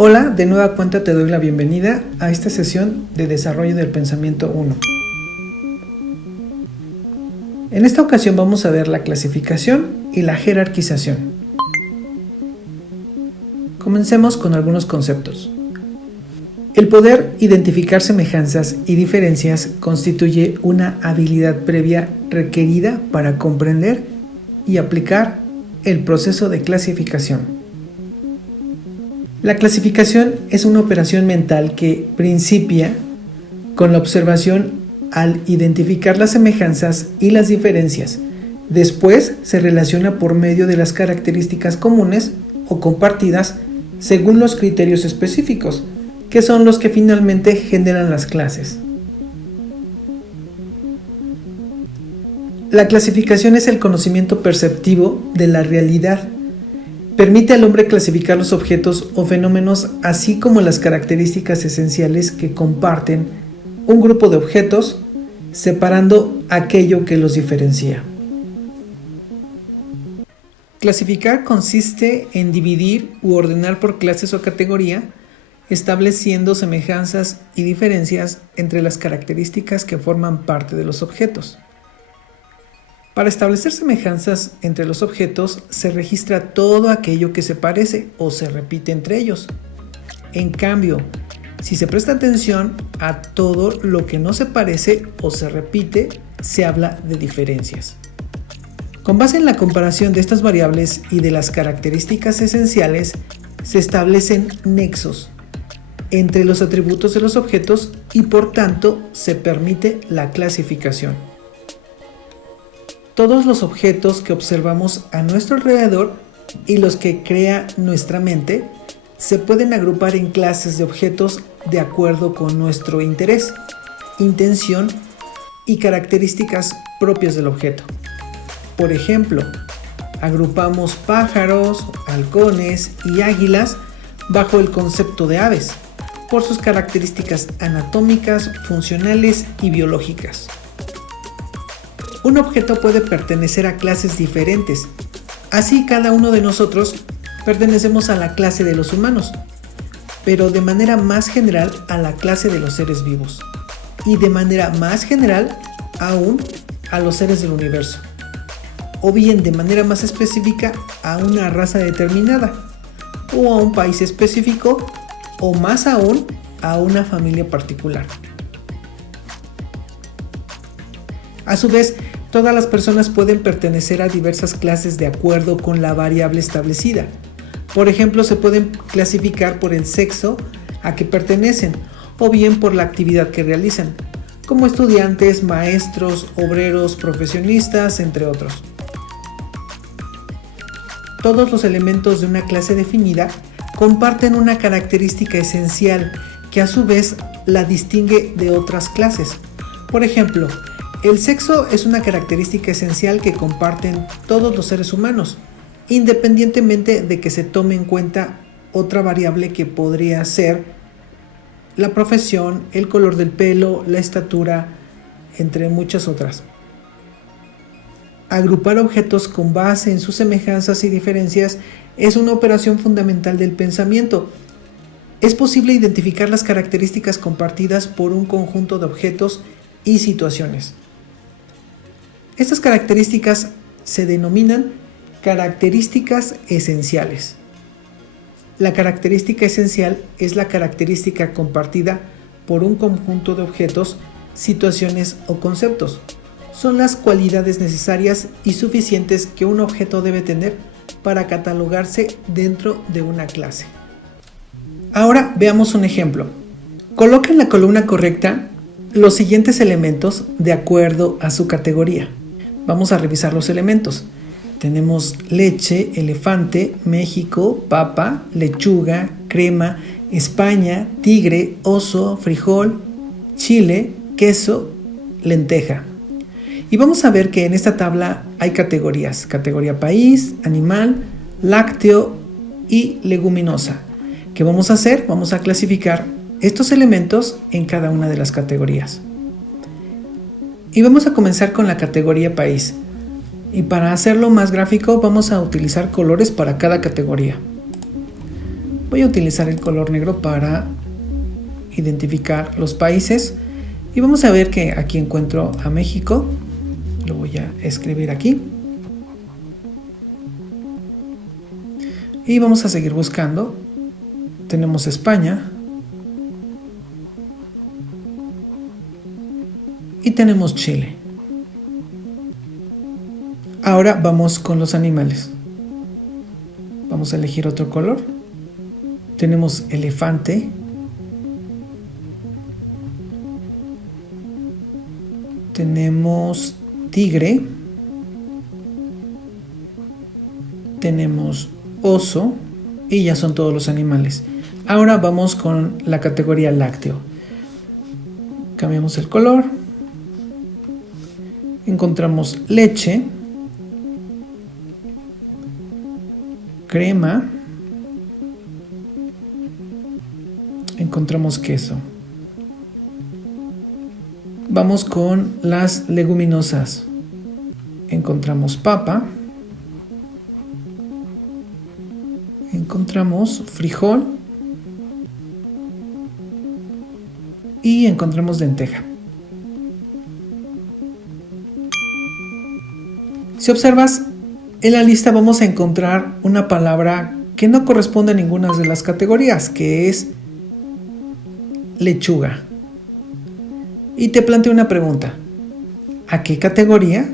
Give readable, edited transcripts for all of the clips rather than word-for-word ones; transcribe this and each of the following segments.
Hola, de nueva cuenta te doy la bienvenida a esta sesión de Desarrollo del Pensamiento 1. En esta ocasión vamos a ver la clasificación y la jerarquización. Comencemos con algunos conceptos. El poder identificar semejanzas y diferencias constituye una habilidad previa requerida para comprender y aplicar el proceso de clasificación. La clasificación es una operación mental que principia con la observación al identificar las semejanzas y las diferencias. Después se relaciona por medio de las características comunes o compartidas según los criterios específicos, que son los que finalmente generan las clases. La clasificación es el conocimiento perceptivo de la realidad. Permite al hombre clasificar los objetos o fenómenos, así como las características esenciales que comparten un grupo de objetos, separando aquello que los diferencia. Clasificar consiste en dividir u ordenar por clases o categoría, estableciendo semejanzas y diferencias entre las características que forman parte de los objetos. Para establecer semejanzas entre los objetos se registra todo aquello que se parece o se repite entre ellos. En cambio, si se presta atención a todo lo que no se parece o se repite, se habla de diferencias. Con base en la comparación de estas variables y de las características esenciales, se establecen nexos entre los atributos de los objetos y por tanto se permite la clasificación. Todos los objetos que observamos a nuestro alrededor y los que crea nuestra mente se pueden agrupar en clases de objetos de acuerdo con nuestro interés, intención y características propias del objeto. Por ejemplo, agrupamos pájaros, halcones y águilas bajo el concepto de aves, por sus características anatómicas, funcionales y biológicas. Un objeto puede pertenecer a clases diferentes, así cada uno de nosotros pertenecemos a la clase de los humanos, pero de manera más general a la clase de los seres vivos, y de manera más general aún a los seres del universo, o bien de manera más específica a una raza determinada, o a un país específico, o más aún a una familia particular. A su vez, todas las personas pueden pertenecer a diversas clases de acuerdo con la variable establecida. Por ejemplo, se pueden clasificar por el sexo a que pertenecen o bien por la actividad que realizan, como estudiantes, maestros, obreros, profesionistas, entre otros. Todos los elementos de una clase definida comparten una característica esencial que a su vez la distingue de otras clases. Por ejemplo, el sexo es una característica esencial que comparten todos los seres humanos, independientemente de que se tome en cuenta otra variable que podría ser la profesión, el color del pelo, la estatura, entre muchas otras. Agrupar objetos con base en sus semejanzas y diferencias es una operación fundamental del pensamiento. Es posible identificar las características compartidas por un conjunto de objetos y situaciones. Estas características se denominan características esenciales. La característica esencial es la característica compartida por un conjunto de objetos, situaciones o conceptos. Son las cualidades necesarias y suficientes que un objeto debe tener para catalogarse dentro de una clase. Ahora veamos un ejemplo. Coloca en la columna correcta los siguientes elementos de acuerdo a su categoría. Vamos a revisar los elementos. Tenemos leche, elefante, México, papa, lechuga, crema, España, tigre, oso, frijol, chile, queso, lenteja. Y vamos a ver que en esta tabla hay categorías. Categoría país, animal, lácteo y leguminosa. ¿Qué vamos a hacer? Vamos a clasificar estos elementos en cada una de las categorías. Y vamos a comenzar con la categoría país. Y para hacerlo más gráfico vamos a utilizar colores para cada categoría. Voy a utilizar el color negro para identificar los países y vamos a ver que aquí encuentro a México. Lo voy a escribir aquí y vamos a seguir buscando. Tenemos España y tenemos Chile. Ahora vamos con los animales. Vamos a elegir otro color. Tenemos elefante, tenemos tigre, tenemos oso y ya son todos los animales. Ahora vamos con la categoría lácteo. Cambiamos el color. Encontramos leche, crema, encontramos queso. Vamos con las leguminosas. Encontramos papa, encontramos frijol y encontramos lenteja. Si observas, en la lista vamos a encontrar una palabra que no corresponde a ninguna de las categorías, que es lechuga. Y te planteo una pregunta. ¿A qué categoría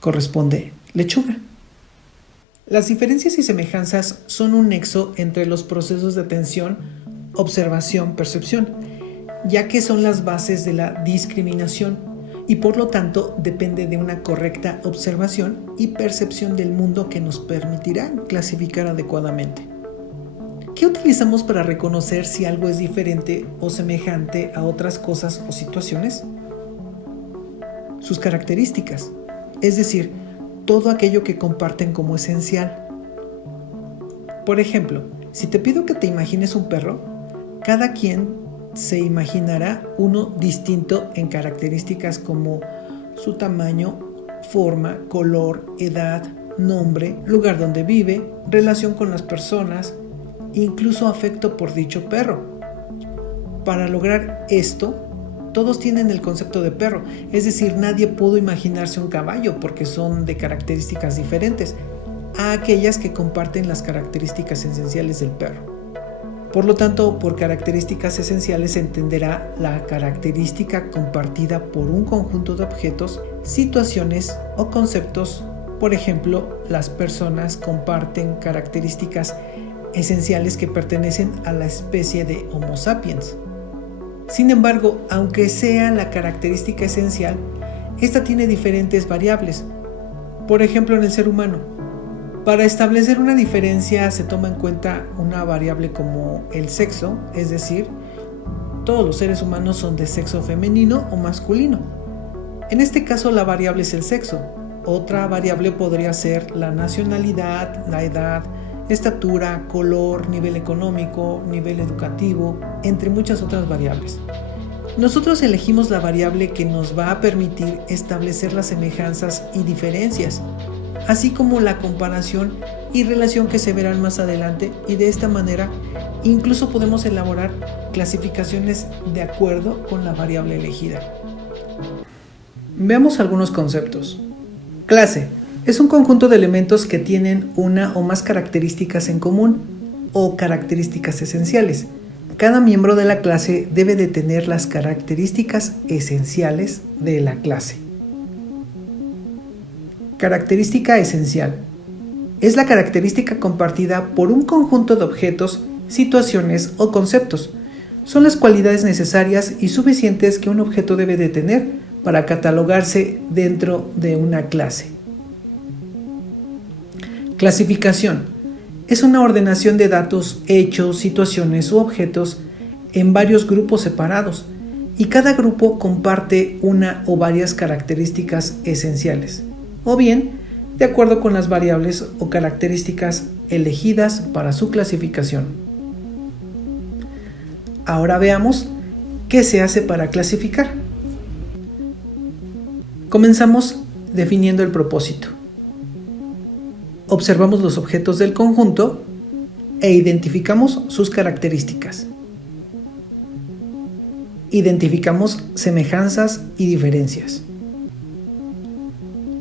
corresponde lechuga? Las diferencias y semejanzas son un nexo entre los procesos de atención, observación, percepción, ya que son las bases de la discriminación y por lo tanto depende de una correcta observación y percepción del mundo que nos permitirá clasificar adecuadamente. ¿Qué utilizamos para reconocer si algo es diferente o semejante a otras cosas o situaciones? Sus características, es decir, todo aquello que comparten como esencial. Por ejemplo, si te pido que te imagines un perro, cada quien se imaginará uno distinto en características como su tamaño, forma, color, edad, nombre, lugar donde vive, relación con las personas, incluso afecto por dicho perro. Para lograr esto, todos tienen el concepto de perro, es decir, nadie pudo imaginarse un caballo porque son de características diferentes a aquellas que comparten las características esenciales del perro. Por lo tanto, por características esenciales se entenderá la característica compartida por un conjunto de objetos, situaciones o conceptos. Por ejemplo, las personas comparten características esenciales que pertenecen a la especie de Homo sapiens. Sin embargo, aunque sea la característica esencial, esta tiene diferentes variables. Por ejemplo, en el ser humano, para establecer una diferencia se toma en cuenta una variable como el sexo, es decir, todos los seres humanos son de sexo femenino o masculino. En este caso la variable es el sexo. Otra variable podría ser la nacionalidad, la edad, estatura, color, nivel económico, nivel educativo, entre muchas otras variables. Nosotros elegimos la variable que nos va a permitir establecer las semejanzas y diferencias, así como la comparación y relación que se verán más adelante, y de esta manera incluso podemos elaborar clasificaciones de acuerdo con la variable elegida. Veamos algunos conceptos. Clase es un conjunto de elementos que tienen una o más características en común o características esenciales. Cada miembro de la clase debe de tener las características esenciales de la clase. Característica esencial. Es la característica compartida por un conjunto de objetos, situaciones o conceptos. Son las cualidades necesarias y suficientes que un objeto debe de tener para catalogarse dentro de una clase. Clasificación. Es una ordenación de datos, hechos, situaciones u objetos en varios grupos separados, y cada grupo comparte una o varias características esenciales, o bien de acuerdo con las variables o características elegidas para su clasificación. Ahora veamos qué se hace para clasificar. Comenzamos definiendo el propósito. Observamos los objetos del conjunto e identificamos sus características. Identificamos semejanzas y diferencias.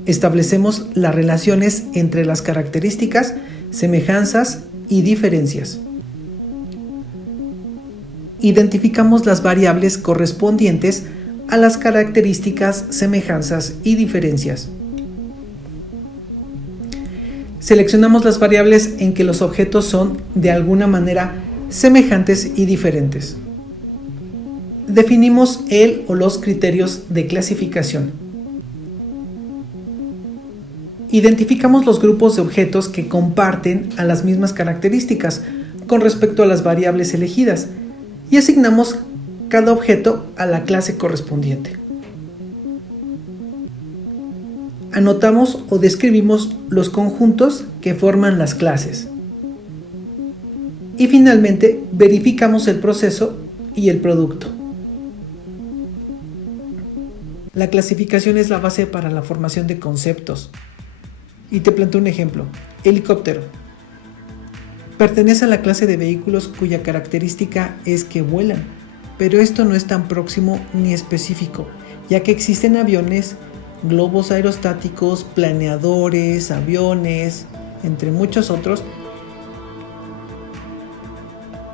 Establecemos las relaciones entre las características, semejanzas y diferencias. Identificamos las variables correspondientes a las características, semejanzas y diferencias. Seleccionamos las variables en que los objetos son de alguna manera semejantes y diferentes. Definimos el o los criterios de clasificación. Identificamos los grupos de objetos que comparten a las mismas características con respecto a las variables elegidas y asignamos cada objeto a la clase correspondiente. Anotamos o describimos los conjuntos que forman las clases. Y finalmente verificamos el proceso y el producto. La clasificación es la base para la formación de conceptos. Y te planteo un ejemplo. Helicóptero. Pertenece a la clase de vehículos cuya característica es que vuelan, pero esto no es tan próximo ni específico, ya que existen aviones, globos aerostáticos, planeadores, aviones, entre muchos otros.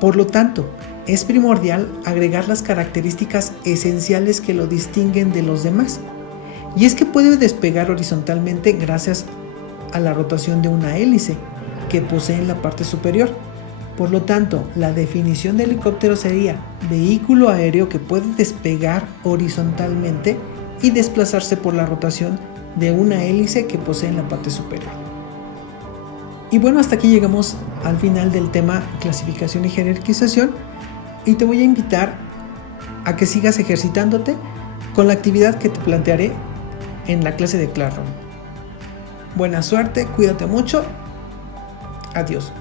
Por lo tanto, es primordial agregar las características esenciales que lo distinguen de los demás. Y es que puede despegar horizontalmente gracias a la rotación de una hélice que posee en la parte superior. Por lo tanto, la definición de helicóptero sería vehículo aéreo que puede despegar horizontalmente y desplazarse por la rotación de una hélice que posee en la parte superior. Y bueno, hasta aquí llegamos al final del tema clasificación y jerarquización, y te voy a invitar a que sigas ejercitándote con la actividad que te plantearé en la clase de Classroom. Buena suerte, cuídate mucho. Adiós.